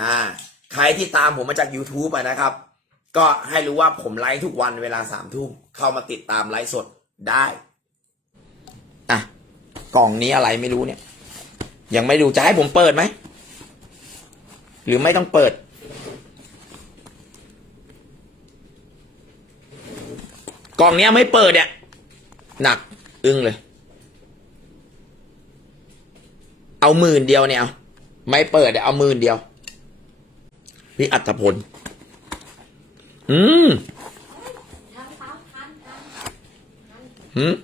อ่าใครที่ตามผมมาจาก YouTube อะนะครับ ก็ให้รู้ว่าผมไลฟ์ทุกวันเวลาสามทุ่มเข้ามาติดตามไลฟ์สดได้อะกล่องนี้อะไรไม่รู้เนี่ย ยังไม่ดูจะให้ผมเปิดไหม หรือไม่ต้องเปิด กล่องนี้ไม่เปิดเนี่ยหนักอึ้งเลย เอาหมื่นเดียวเนี่ยเอาไม่เปิดเดี๋ยวเอาหมื่นเดียว พี่อัตพล อืมหืม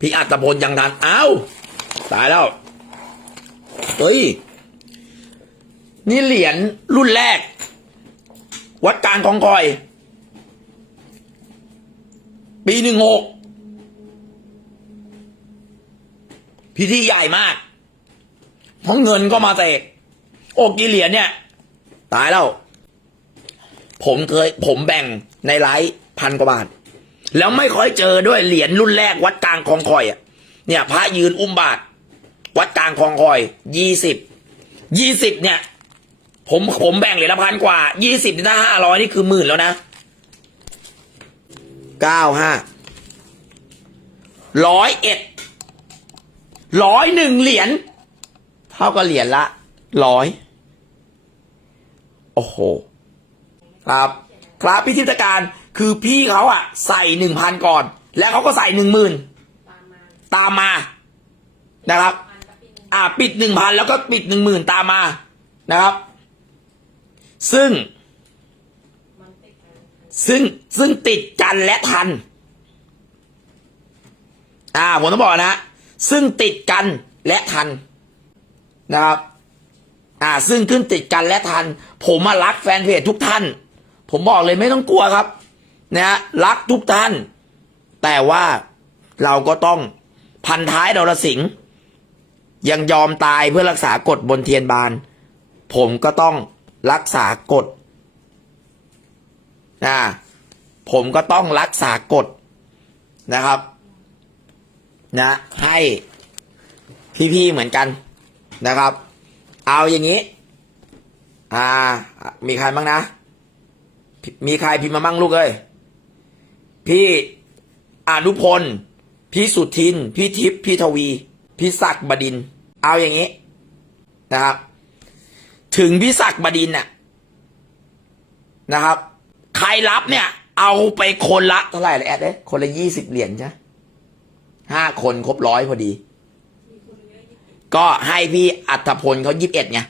พี่อัตพลยังทันเอ้าตายแล้ว เฮ้ย นี่เหรียญรุ่นแรก วัดกลางของคอย ปีหนึ่งหกพิธีใหญ่มากเพราะเงินก็มาเสกโอ้กี่เหรียญเนี่ย ตายแล้ว ผมเคย ผมแบ่งในไลฟ์พันกว่าบาท แล้วไม่ค่อยเจอด้วยเหรียญรุ่นแรกวัดกลางคลองคอยอะ เนี่ยพระยืนอุ้มบาท วัดกลางคลองคอยยี่สิบยี่สิบเนี่ย ผมผมแบ่งเหรียญละพันกว่ายี่สิบถ้าห้าร้อยนี่คือหมื่นแล้วนะเก้าห้าร้อยเอ็ดร้อยหนึ่งเหรียญเท่ากับเหรียญละร้อย โอ้โห ครับ ครับพิธีการคือพี่เขาอะใส่หนึ่งพันก่อน แล้วเขาก็ใส่หนึ่งหมื่นตามมานะครับ อ่าปิดหนึ่งพันแล้วก็ปิดหนึ่งหมื่นตามมานะครับ ซึ่ง ซึ่งซึ่งติดกันและทัน อ่าผมต้องบอกนะ ซึ่งติดกันและทันนะครับ อ่า ซึ่งขึ้นติดกันและทัน ผมมารักแฟนเพจทุกท่าน ผมบอกเลยไม่ต้องกลัวครับ นะฮะรักทุกท่าน แต่ว่าเราก็ต้องพันท้ายดรสิงห์ยังยอมตายเพื่อรักษากฎบนเทียนบาน ผมก็ต้องรักษากฎนะผมก็ต้องรักษากฎนะครับ นะ ให้พี่ๆเหมือนกันนะครับ เอาอย่างนี้ อ่า มีใครบ้างนะ มีใครพิมพ์มาบ้างลูกเอ้ย พี่อนุพล พี่สุทิน พี่ทิพย์ พี่ทวี พี่ศักดิ์บดิน เอาอย่างนี้ นะครับ ถึงพี่ศักดิ์บดินน่ะ นะครับ ใครรับเนี่ย เอาไปคนละเท่าไหร่เลยแอดเอ้ยคนละยี่สิบเหรียญใช่ห้าคนครบร้อยพอดี ก็ให้พี่อัธพลเขายี่สิบเอ็ดไง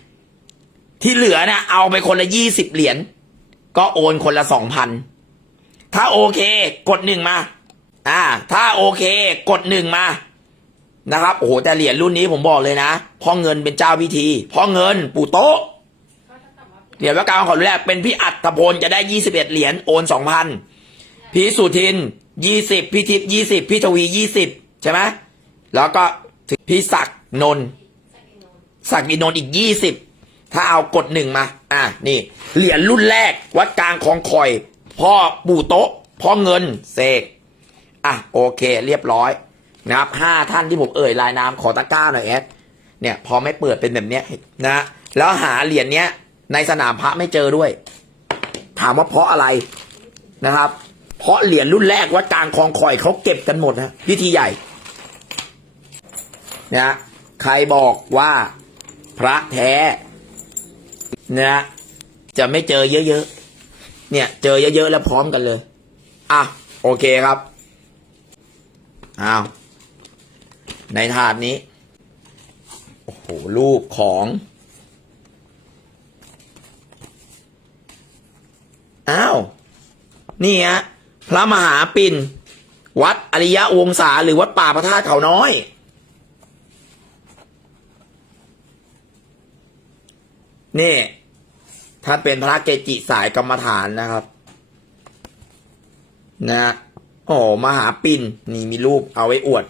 ที่เหลือนี่ยเอาไปคนละยี่สิบเหรียญก็โอนคนละสองพันถ้าโอเค กดหนึ่งมา อ่า ถ้าโอเค กดหนึ่งมานะครับโอ้โหแต่เหรียญรุ่นนี้ผมบอกเลยนะพ่อเงินเป็นเจ้าพิธีพ่อเงินปู่โต๊ะก็ถ้ากับว่าเหรียญวัดกางของแรกเป็นพี่อัตพลจะได้ยี่สิบเอ็ดเหรียญโอนสองพันพี่สุทินยี่สิบพี่ทิพย์ยี่สิบพี่ทวียี่สิบใช่ไหมแล้วก็ถึงพี่ศักดิ์ นนศักดินนอีกยี่สิบถ้าเอากดหนึ่งมา อะนี่ เหรียญรุ่นแรก วัดกลางคลองคอย พ่อปู่โต๊ะ พ่อเงินเสกอะโอเค เรียบร้อย นะครับห้าท่านที่ผมเอ่ยรายนามขอตะก้าหน่อยแอดเนี่ย พอไม่เปิดเป็นแบบเนี้ยนะแล้วหาเหรียญเนี้ย ในสนามพระไม่เจอด้วย ถามว่าเพราะอะไรนะครับ เพราะเหรียญรุ่นแรกวัดกลางคลองคอยเขาเก็บกันหมดนะพิธีใหญ่นะ ใครบอกว่าพระแท้นะจะไม่เจอเยอะๆ เนี่ย เจอเยอะๆ แล้วพร้อมกันเลย อะ โอเคครับ อ้าว ในถาดนี้ โอ้โห รูปของ อ้าว นี่ฮะ พระมหาปิ่น วัดอริยะวงศาหรือวัดป่าพระธาตุเขาน้อย นี่ ถ้าเป็นพระเกจิสายกรรมฐานนะครับ นะโอ้มหาปิ่นนี่มีรูปเอาไว้อวด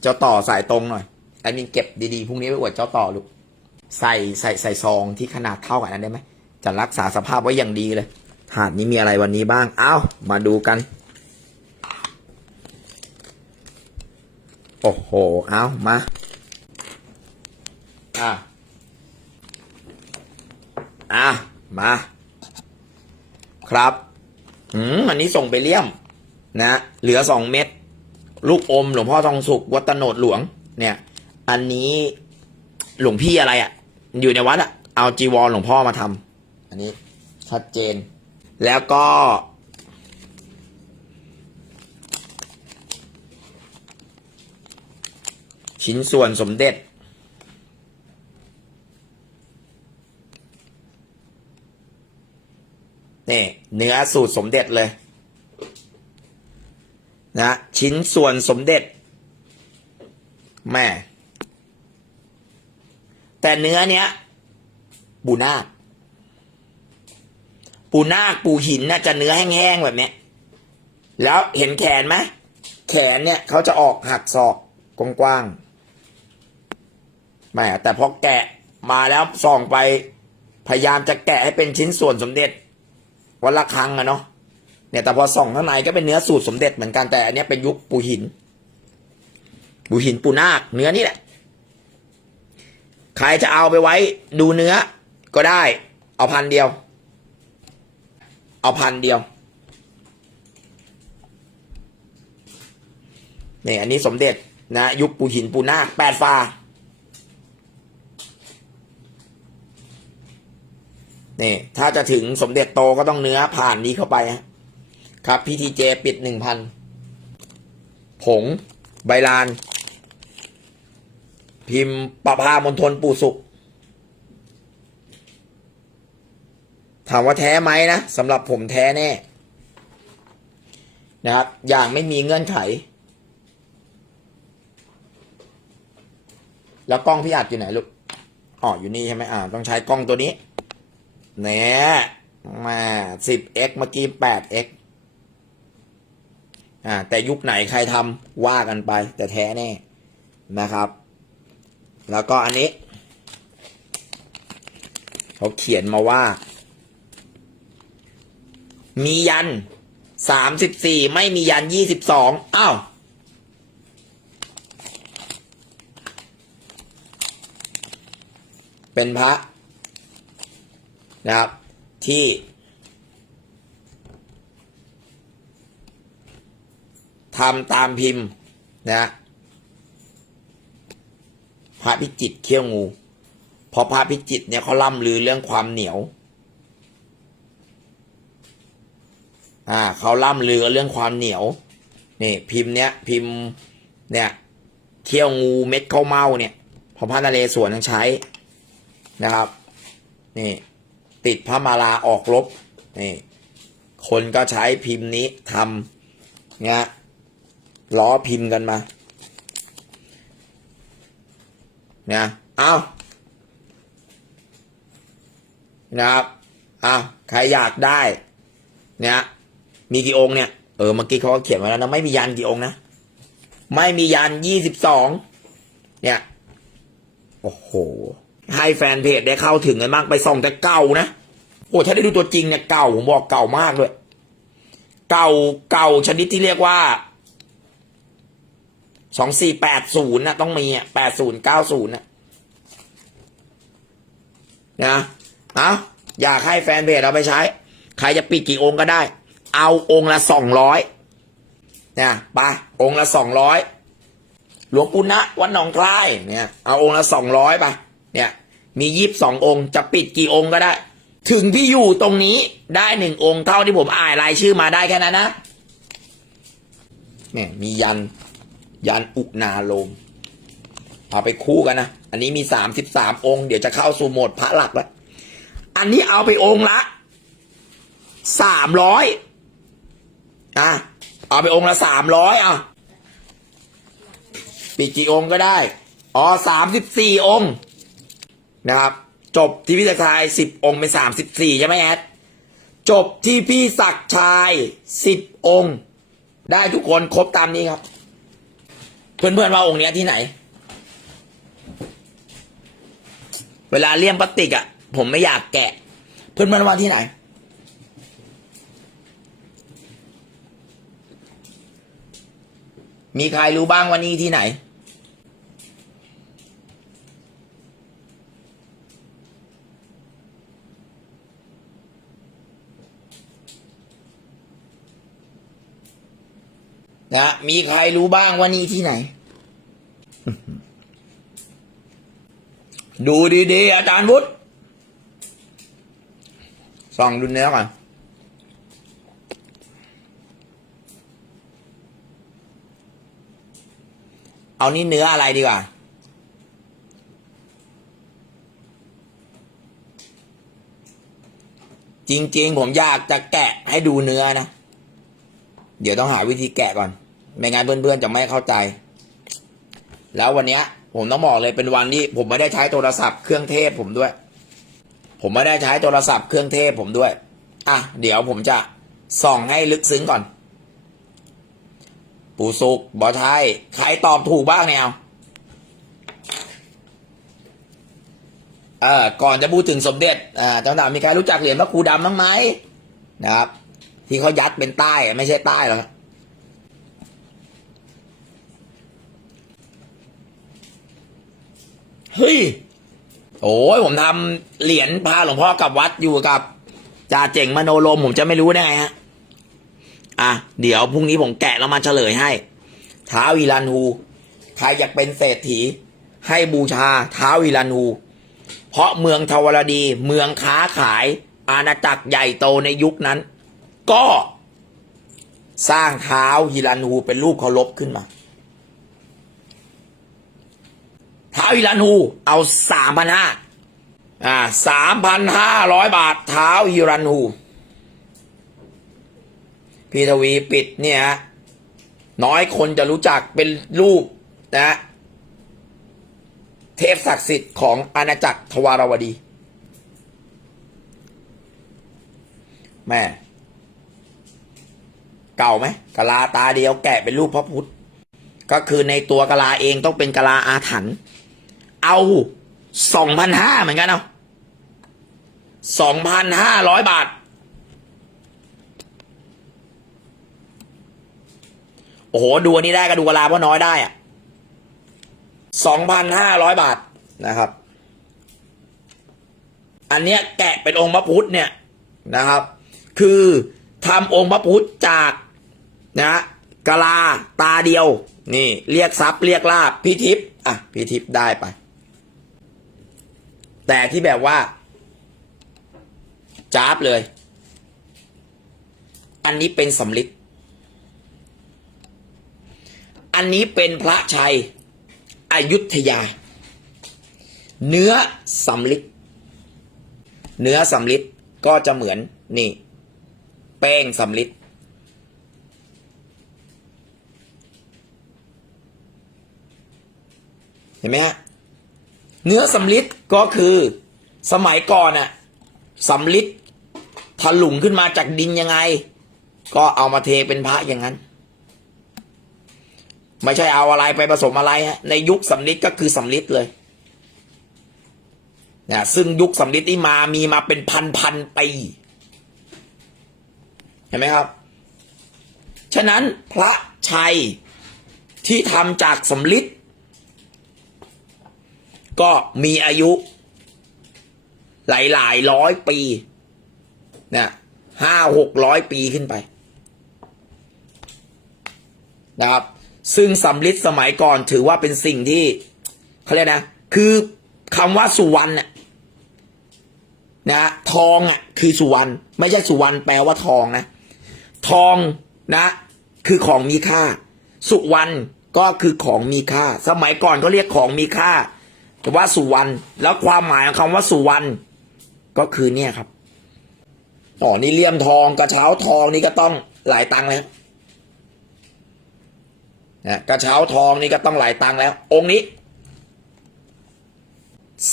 เจ้าต่อสายตรงหน่อยไอ้มินเก็บดีๆพรุ่งนี้ไปอวดเจ้าต่อลูกใส่ใส่ใส่ซองที่ขนาดเท่ากันนั้นได้ไหมจะรักษาสภาพไว้อย่างดีเลยถาดนี้มีอะไรวันนี้บ้าง เอ้า มาดูกัน โอ้โห เอ้า มา อะ อะ มา ครับ อืมอันนี้ส่งไปเลี่ยม นะ เหลือสองเม็ด ลูกอม หลวงพ่อทองสุขวัตโนดหลวง เนี่ย อันนี้หลวงพี่อะไรอะ่ะ อยู่ในวัดอะ่ะ เอาจีวรหลวงพ่อมาทำ อันนี้ ชัดเจน แล้วก็ชิ้นส่วนสมเด็จ นี่เนื้อสูตรสมเด็จเลยนะชิ้นส่วนสมเด็จแม่แต่เนื้อเนี้ย ปูนาคปูนาคปูหินน่าจะเนื้อแห้งๆแบบเนี้ยแล้วเห็นแขนไหมแขนเนี่ยเขาจะออกหักศอกกว้างๆแหมแต่พอแกะมาแล้วส่องไป พยายามจะแกะให้เป็นชิ้นส่วนสมเด็จ วันละครั้งอะเนาะเนี่ยแต่พอส่องข้างในก็เป็นเนื้อสูตรสมเด็จเหมือนกันแต่อันนี้เป็นยุคปูหิน ปูหินปูนาคเนื้อนี่แหละใครจะเอาไปไว้ดูเนื้อก็ได้ เอาพันเดียว เอาพันเดียวเนี่ยอันนี้สมเด็จนะ ยุคปูหินปูนาคแปดฟา นี่ถ้าจะถึงสมเด็จโตก็ต้องเนื้อผ่านนี้เข้าไปครับพีทีเจปิดหนึ่งพันผง ใบลาน พิมพ์ประพามณฑลปู่สุข ถามว่าแท้ไหมนะสำหรับผมแท้แน่ นะครับ อย่างไม่มีเงื่อนไข แล้วกล้องพี่อัดอยู่ไหนลูกอ๋ออยู่นี่ใช่ไหมอ่าต้องใช้กล้องตัวนี้ เนี่ยมาสิบ x เมื่อกี้แปด x อ่าแต่ยุคไหนใครทำว่ากันไป แต่แท้แน่นะครับ แล้วก็อันนี้ เขาเขียนมาว่า มียันสามสิบสี่ไม่มียันยี่สิบสองอ้าวเป็นพระ นะครับ ที่ทำตามพิมพ์นะพระพิจิตเขี้ยวงูพราะพระพิจิตเนี่ยเขาล่ำลือเรื่องความเหนียว อ่าเขาล่ำลือเรื่องความเหนียวนี่พิมพ์เนี้ยพิมพ์เนี่ยเขี้ยวงูเม็ดข้าวเมาเนี่ย พอพระนเรศวรยังใช้นะครับ นี่ ติดพระมาลาออกรบนี่คนก็ใช้พิมพ์นี้ทำเนี่ยล้อพิมพ์กันมาเนี่ยเอานะครับเอาใครอยากได้เนี่ยมีกี่องค์เนี่ย เออ เมื่อกี้เขาเขียนไว้แล้วนะ ไม่มียันกี่องค์นะ ไม่มียันยี่สิบสองเนี่ย โอ้โห ให้แฟนเพจได้เข้าถึงกันมากไปส่องแต่เก่านะโอ้ถ้าได้ดูตัวจริงเนี่ยเก่าผมบอกเก่ามากเลยเก่าเก่าชนิดที่เรียกว่าสองสี่แปดศูนย์นะต้องมีอะแปดศูนย์เก้าศูนย์นะนะเอาอยากให้แฟนเพจเอาไปใช้ ใครจะปิดกี่องค์ก็ได้ เอาองค์ละสองร้อยเนี่ยไปองค์ละสองร้อยหลวงปู่ณะวัดหนองคลายเนี่ยเอาองค์ละสองร้อยไปเนี่ย มียีิบสององค์ จะปิดกี่องค์ก็ได้ ถึงที่อยู่ตรงนี้ได้หนึ่งองค์เท่าที่ผมอ่านรายชื่อมาได้แค่นั้นนะเนี่ยมียันยันอุณาโลมเอาไปคู่กันนะ อันนี้มีสามสิบสามองค์ เดี๋ยวจะเข้าสู่โหมดพระหลักแล้ว อันนี้เอาไปองค์ละสามร้อยอะเอาไปองค์ละสามร้อยอะปิดกี่องค์ก็ได้ อ๋อสามสิบสี่องค์ นะครับ จบที่พี่ศักชายสิบองค์เป็นสามสิบสี่ใช่ไหมแอดจบที่พี่ศักชายสิบองค์ ได้ทุกคนครบตามนี้ครับ เพื่อนๆว่าองค์เนี้ยที่ไหน เวลาเลี่ยมพลาสติกอะ่ะ ผมไม่อยากแกะ เพื่อนๆว่าที่ไหนมีใครรู้บ้างว่านี่ที่ไหน นะมีใครรู้บ้างว่านี่ที่ไหน ดูดีๆ อาจารย์วุฒิส่องดูเนื้อก่อนเอานี่เนื้ออะไรดีกว่า จริงๆ ผมอยากจะแกะให้ดูเนื้อนะ เดี๋ยวต้องหาวิธีแกะก่อน ไม่งั้นเพื่อนๆจะไม่เข้าใจ แล้ววันนี้ผมต้องบอกเลยเป็นวันที่ผมไม่ได้ใช้โทรศัพท์เครื่องเทพผมด้วย ผมไม่ได้ใช้โทรศัพท์เครื่องเทพผมด้วย อะเดี๋ยวผมจะส่องให้ลึกซึ้งก่อน ปู่สุกบอไทยใครตอบถูกบ้างเนี่ยเอาเอก่อนจะพูดถึงสมเด็จอ่าจังหวะมีใครรู้จักเหรียญพระครูดำบ้างไหมนะครับ ที่เขายัดเป็นใต้ไม่ใช่ใต้หรอก เฮ้ยโอ้ยผมทำเหรียญพาหลวงพ่อกลับวัดอยู่กับจ่าเจ๋งมโนลมผมจะไม่รู้ได้ไงฮะอะเดี๋ยวพรุ่งนี้ผมแกะแล้วมาเฉลยให้ท้าววิลันฮูใครอยากเป็นเศรษฐี ให้บูชาท้าววิลันฮูเพราะเมืองทวรดีเมืองค้าขายอาณาจักรใหญ่โตในยุคนั้น ก็สร้างเท้าวฮิรันฮูเป็นรูปเคารพขึ้นมา ท้าวฮิรันฮูเอาสามพันห้าอ่าสามพันห้าร้อยบาทเท้าวฮิรันฮูพีทวีปิดเนี่ยฮะน้อยคนจะรู้จักเป็นรูปนะเทพศักดิ์สิทธิ์ของอาณาจักรทวารวดี แม่ เก่าไหมกะลาตาเดียวแกะเป็นรูปพระพุทธ ก็คือในตัวกะลาเองต้องเป็นกะลาอาถรรพ์ เอาสองพันห้าเหมือนกันเอาสองพันห้าร้อยบาท โอ้โห ดูอันนี้ได้ก็ดูกะลาเพราะน้อยได้อะสองพันห้าร้อยบาทนะครับ อันเนี้ยแกะเป็นองค์พระพุทธเนี่ยนะครับ คือทำองค์พระพุทธจากนะกะลาตาเดียว นี่ เรียกทรัพย์เรียกลาบพิทิพย์อะพิทิพย์ได้ไป แต่ที่แบบว่าจ้าบเลย อันนี้เป็นสำลิดอันนี้เป็นพระชัยอายุธยา เนื้อสำลิดเนื้อสำลิดก็จะเหมือนนี่ แป้งสำลิดเห็นไหมฮะ เนื้อสำลิดก็คือสมัยก่อนน่ะสำลิดถลุงขึ้นมาจากดินยังไง ก็เอามาเทเป็นพระอย่างนั้น ไม่ใช่เอาอะไรไปผสมอะไรฮะในยุคสำลิดก็คือสำลิดเลยนะซึ่งยุคสำลิดที่มามีมาเป็นพันพันปีเห็นไหมครับ ฉะนั้นพระชัยที่ทำจากสำลิด ก็มีอายุ หลายหลายร้อยปีนะห้าหกร้อยปีขึ้นไปนะครับซึ่งสำลิดสมัยก่อนถือว่าเป็นสิ่งที่เขาเรียกนะ คือคำว่าสุวรรณน่ะนะ ทองอะ คือสุวรรณไม่ใช่สุวรรณแปลว่าทองนะ ทองนะ คือของมีค่า สุวรรณก็คือของมีค่า สมัยก่อนเขาเรียกของมีค่า ว่าสุวรรณแล้วความหมายของคำว่าสุวรรณก็คือเนี่ยครับอ๋อนี่เลี่ยมทองกระเช้าทองนี่ก็ต้องหลายตังค์แล้วนะกระเช้าทองนี่ก็ต้องหลายตังค์แล้ว องค์นี้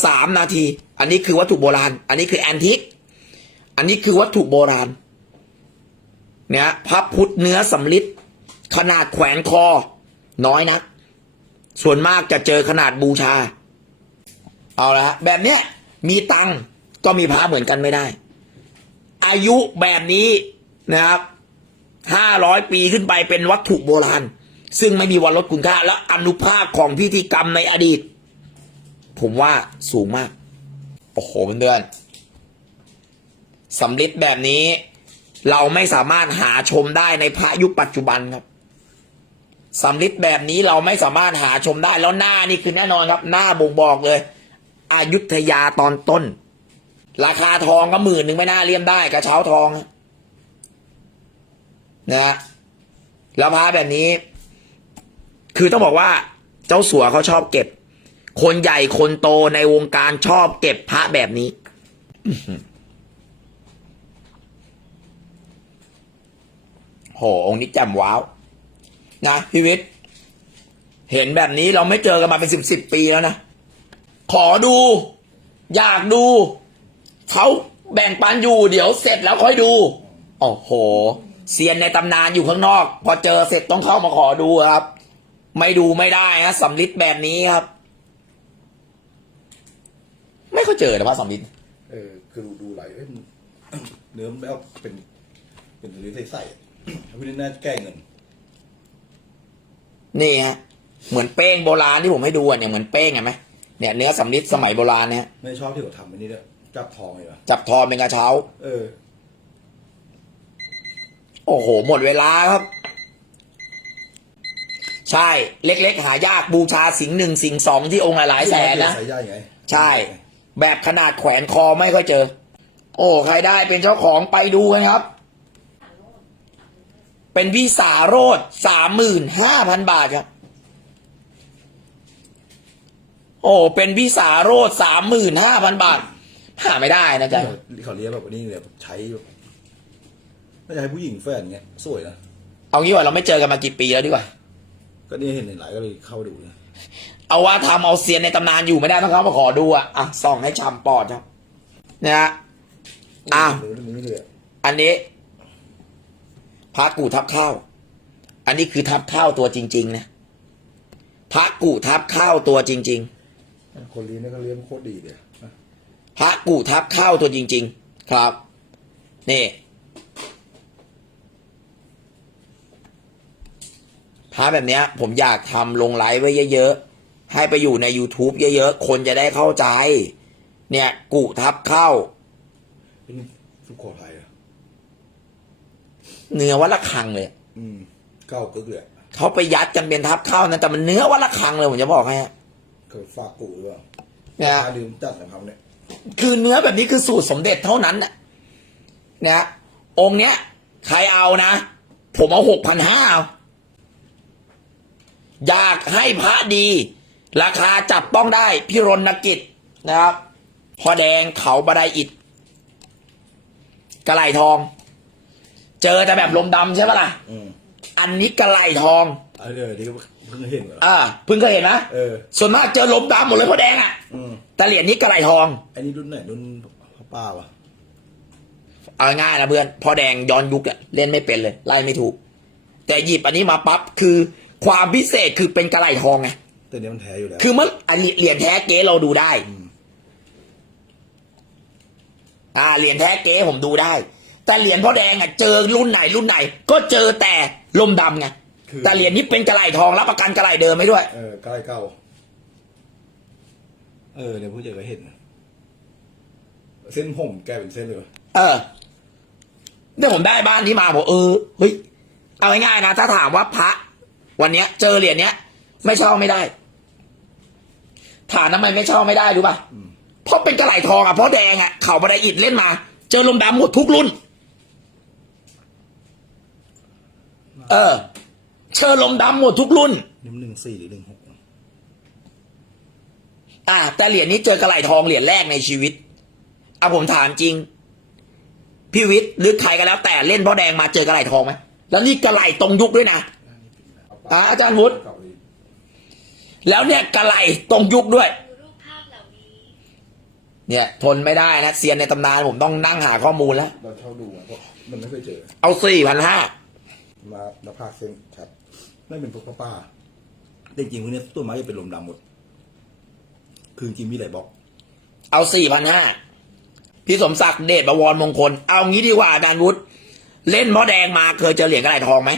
สามนาที อันนี้คือวัตถุโบราณ อันนี้คือแอนทิกอันนี้คือวัตถุโบราณเนี่ยพระพุทธเนื้อสำลิดขนาดแขวนคอ น้อยนัก ส่วนมากจะเจอขนาดบูชา เอาละฮะแบบเนี้ยมีตังก็มีพระเหมือนกันไม่ได้ อายุแบบนี้นะครับห้าร้อยปีขึ้นไปเป็นวัตถุโบราณ ซึ่งไม่มีวันลดคุณค่า และอนุภาคของพิธีกรรมในอดีต ผมว่าสูงมาก โอ้โหเพื่อนสำลิดแบบนี้ เราไม่สามารถหาชมได้ในพระยุคปัจจุบันครับสำลิดแบบนี้เราไม่สามารถหาชมได้แล้วหน้านี่คือแน่นอนครับ หน้าบ่งบอกเลย อายุทยาตอนต้น ราคาทองก็หมื่นหนึ่งไม่น่าเลี่ยมได้กระเช้าทองนะฮะแล้วพระแบบนี้ คือต้องบอกว่าเจ้าสัวเขาชอบเก็บ คนใหญ่คนโตในวงการชอบเก็บพระแบบนี้โหองค์นี้จำว้าว นะพี่วิทย์เห็นแบบนี้เราไม่เจอกันมาเป็นสิบสิบปีแล้วนะ ขอดู อยากดู เขาแบ่งปันอยู่ เดี๋ยวเสร็จแล้วค่อยดู โอ้โหเซียนในตำนานอยู่ข้างนอก พอเจอเสร็จต้องเข้ามาขอดูครับ ไม่ดูไม่ได้ฮะสำลิดแบบนี้ครับ ไม่ค่อยเจอนะพระสำลิดเออคือดูดูไหลเอ้ยมันเนื้อมันไม่เอาเป็น เป็นหรือใส่ๆพี่นี่น่าจะแก้เงิน นี่ฮะเหมือนเป้งโบราณที่ผมให้ดูอะเนี่ยเหมือนเป้งเห็นไหม เนี่ยเนื้อสำลิดสมัยโบราณเนี่ยไม่ชอบที่เขาทำอันนี้ด้วยจับทองเลยวะจับทองเป็นกระเช้า เออ โอ้โห หมดเวลาครับ ใช่ เล็กๆ หายากบูชาสิงห์หนึ่งสิงห์สองที่องค์ละหลายแสนนะ ใส่ย่ายไงใช่ แบบขนาดแขวนคอไม่ค่อยเจอ โอ้ ใครได้เป็นเจ้าของไปดูกันครับ เป็นวิสาโรดสามหมื่นห้าพันบาทครับ โอ้เป็นวิสาโรดสามหมื่นห้าพันบาทหาไม่ได้นะจ๊ะเขาเรียกแบบนี้เลยใช้แบบน่าจะให้ผู้หญิงแฟนเงี้ยสวยนะเอางี้ว่าเราไม่เจอกันมากี่ปีแล้วดีกว่า ก็นี่เห็นหลายก็เลยเข้าไปดูนะเอาว่าทำเอาเซียนในตำนานอยู่ไม่ได้ต้องเขามาขอดูอะอะส่องให้ชำปอดครับนะฮะอ้าวเนื้อนี้เลยอะอันนี้พระกูทับข้าว อันนี้คือทับข้าวตัวจริง ๆ นะพระกูทับข้าวตัวจริง คนเลี้ยงนี่ก็เลี้ยงโคตรดีเลยนะๆพระกูทับข้าวตัวจริง ๆ ครับ นี่พระแบบเนี้ย ผมอยากทำลงไลฟ์ไว้เยอะๆ ให้ไปอยู่ใน YouTube เยอะๆ คนจะได้เข้าใจ เนี่ย กูทับข้าวเป็นสุโขทัยอะเนื้อวัดละคังเลย อืมเก้ากึกเลยอะเขาไปยัดกันเป็นทับข้าวนะแต่มันเนื้อวัดละคังเลยผมจะบอกให้ฮะ เคยฝากกูหรือเปล่านะฮะถ้าลืมจัดนะครับเนี่ย คือเนื้อแบบนี้คือสูตรสมเด็จเท่านั้นน่ะนะฮะองค์เนี้ย ใครเอานะ ผมเอาหกพันห้าอยากให้พระดี ราคาจับต้องได้พี่รณกิจนะครับพอแดงเขาบาไดอิดกระไหลทอง เจอแต่แบบลมดำใช่ปะล่ะ อืมอันนี้กระไหลทองอันนี้เดี๋ยว เพิ่งเห็นเหรออ่าเพิ่งเคยเห็นนะเออ ส่วนมากเจอลมดำหมดเลยพ่อแดงอะอืมแต่เหรียญนี้กระไหลทองอันนี้รุ่นไหนรุ่นพ่อป้าวะเอาง่ายนะเพื่อนพ่อแดงย้อนยุคอะเล่นไม่เป็นเลยไล่ไม่ถูก แต่หยิบอันนี้มาปั๊บคือความพิเศษคือเป็นกระไหลทองไงแต่เนี้ยมันแท้อยู่แล้วคือเมื่ออันนี้เหรียญแท้เก๊เราดูได้ มอ่าเหรียญแท้เก๊ผมดูได้ แต่เหรียญพ่อแดงอะเจอรุ่นไหนรุ่นไหน ก็เจอแต่ลมดำไง คือแต่เหรียญนี้เป็นกระไหลทองรับประกันกระไหลเดิมไม่ด้วย เออใกล้เก้าเออเดี๋ยวผู้เจอก็เห็น เส้นผมแกเป็นเส้นเลยวะเออเนี่ยผมได้บ้านที่มาบอกเออเฮ้ยเอาง่ายๆนะถ้าถามว่าพระ วันเนี้ย เจอเหรียญเนี้ย ไม่เช่าไม่ได้ถามทำไมไม่เช่าไม่ได้รู้ป่ะเพราะเป็นกระไหลทองอะเพราะแดงอะเขาบันไดอิดเล่นมา เจอลมดำหมดทุกรุ่น เออ เจอลมดำหมดทุกรุ่นนี่มันหนึ่งสี่หรือหนึ่งหกอ่า แต่เหรียญนี้เจอกระไหลทองเหรียญแรกในชีวิตเอาผมถามจริง พี่วิทย์หรือใครก็แล้ว แต่เล่นพ่อแดงมาเจอกระไหลทองไหมแล้วนี่กระไหลตรงยุคด้วยนะอ่าอาจารย์วุฒิเก่าดีแล้วเนี่ยกระไหลตรงยุคด้วยดูรูปภาพเหล่านี้เนี่ย ทนไม่ได้นะเซียนในตำนานผมต้องนั่งหาข้อมูลแล้วเราเช่าดูอะเพราะมันไม่เคยเจอ เอาสี่พันห้ามาหน้าผากเส้นชัด ไม่เป็นพวกพ่อป้าแต่จริงๆพวกเนี้ยตัวไม้จะเป็นลมดำหมด คือจริงๆมีหลายบล็อก เอาสี่พันห้าพี่สมศักดิ์เดชบวรมงคล เอางี้ดีกว่าอาจารย์วุฒิเล่นพ่อแดงมาเคยเจอเหรียญกระไหลทองไหม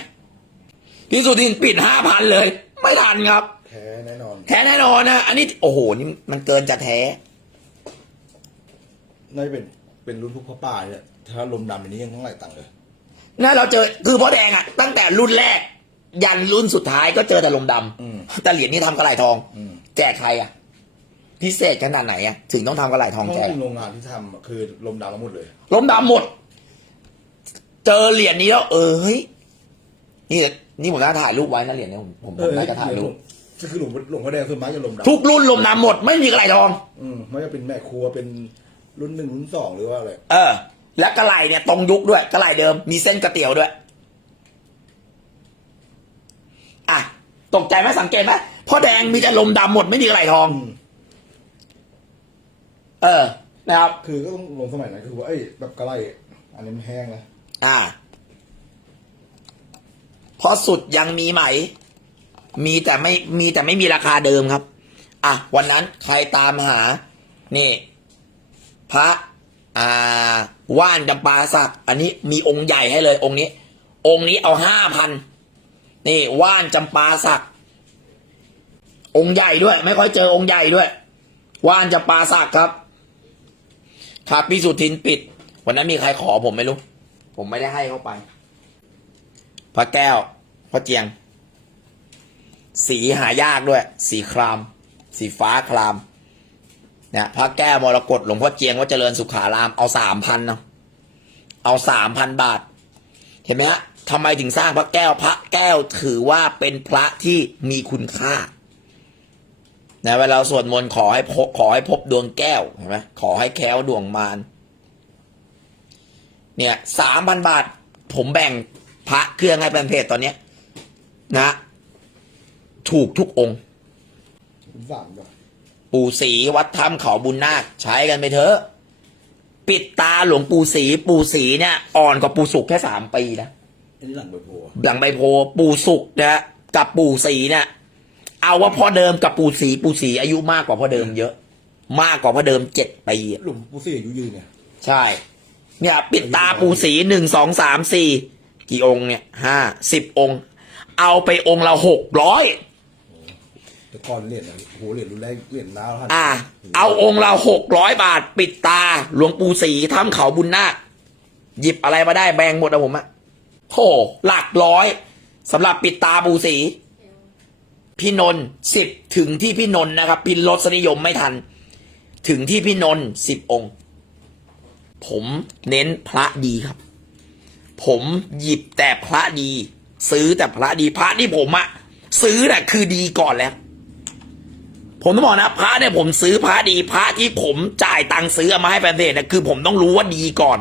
พี่สุทินปิดห้าพันเลย ไม่ทันครับ แท้แน่นอน แท้แน่นอนนะอันนี้โอ้โหนี่มันเกินจะแท้น่าจะเป็นเป็นรุ่นพวกพ่อป้าเนี่ยถ้าลมดำอันนี้ยังต้องหลายตังค์เลยนั่นเราเจอคือพ่อแดงอะตั้งแต่รุ่นแรก ยันรุ่นสุดท้ายก็เจอแต่ลมดอืมำแต่เหรียญนี้ทำกระไหลทอง อืมแจกใครอะพิเศษขนาดไหนอะถึงต้องทำกระไหลทองห้องแจกคุมโรงงานที่ทำอะคือลมดาวทั้งหมดเลย ลมดำหมด เจอเหรียญนี้แล้วเออเฮ้ยนี่นี่ผมน่าถ่ายรูปไว้นะเหรียญนี้ผมผมผมน่าจะถ่ายรูปก็คือหลวงหลวงพ่อแดงคือไม้จะลมดาวทุกรุ่นลมดำหมด ไม่มีกระไหลทอง อืมไม่ว่าเป็นแม่ครัวเป็นรุ่นหนึ่งรุ่นสองหรือว่าอะไร เออ และกระไหลเนี่ยตรงยุคด้วยกระไหลเดิมมีเส้นก๋วยเตี๋ยวด้วย อะ ตกใจไหมสังเกตไหมพ่อแดงมีแต่ลมดำหมดไม่มีกระไหลทองอืมเออ นะครับ คือก็ต้องลงสมัยนั้นคือว่าเอ้ยแบบกระไรอันนี้มันแห้งนะอ่าเพราะสุดยังมีไหม มีแต่ไม่มีแต่ไม่มีราคาเดิมครับ อะ วันนั้นใครตามหา นี่ พระ อ่า ว่านจำปาสัก อันนี้มีองค์ใหญ่ให้เลย องค์นี้ องค์นี้เอาห้าพัน นี่ว่านจำปาสัก องค์ใหญ่ด้วย ไม่ค่อยเจอองค์ใหญ่ด้วย ว่านจำปาสักครับครับพี่สุทินปิด วันนั้นมีใครขอผมไม่รู้ ผมไม่ได้ให้เข้าไป พระแก้วพระเจียง สีหายากด้วย สีคราม สีฟ้าครามเนี่ยพระแก้วมรกตหลวงพ่อเจียงว่าเจริญสุขารามเอาสามพันเนาะเอาสามพันบาท เห็นไหมฮะ ทำไมถึงสร้างพระแก้วพระแก้วถือว่าเป็นพระที่มีคุณค่านะเวลาสวดมนต์ขอให้พบขอให้พบดวงแก้วเห็นไหมขอให้แคล้วดวงมารเนี่ยสามพันบาท ผมแบ่งพระเครื่องให้เป็นเพจตอนเนี้ยนะ ถูกทุกองค์รุ่นสามด้วยปู่ศรีวัดถ้ำเขาบุญนาคใช้กันไปเถอะ ปิดตาหลวงปู่ศรีปู่ศรีเนี่ย อ่อนกว่าปู่สุขแค่สามปีนะ อันนี้หลังใบโพธิ์หลังใบโพธิ์ปู่สุขนะฮะกับปู่ศรีเนี่ยเอาว่าพ่อเดิมกับปู่ศรีปู่ศรีอายุมากกว่าพ่อเดิมเยอะ มากกว่าพ่อเดิมเจ็ดปีอะหลวงปู่สี่อายุยืนเนี่ยใช่ เนี่ย ปิดตาปู่ศรีหนึ่งสองสามสี่กี่องค์เนี่ยห้าสิบองค์ เอาไปองค์ละหกร้อยแต่ก่อนเหรียญอะโอ้โหเหรียญรุ่นแรกเหรียญน้าท่านอ่า เอาองค์ละหกร้อยบาท ปิดตา หลวงปู่ศรีถ้ำเขาบุญนาคหยิบอะไรมาได้แบงหมดอะผมอะ โธ่หลักร้อยสำหรับปิดตาปู่ศรีพี่นนท์สิบถึงที่พี่นนท์นะครับ พินรสนิยมไม่ทัน ถึงที่พี่นนท์สิบองค์ ผมเน้นพระดีครับ ผมหยิบแต่พระดี ซื้อแต่พระดีพระที่ผมอะซื้อน่ะคือดีก่อนแล้ว ผมต้องบอกนะพระเนี่ยผมซื้อพระดีพระที่ผมจ่ายตังค์ซื้อมาให้แฟนเพจเนี่ยคือผมต้องรู้ว่าดีก่อน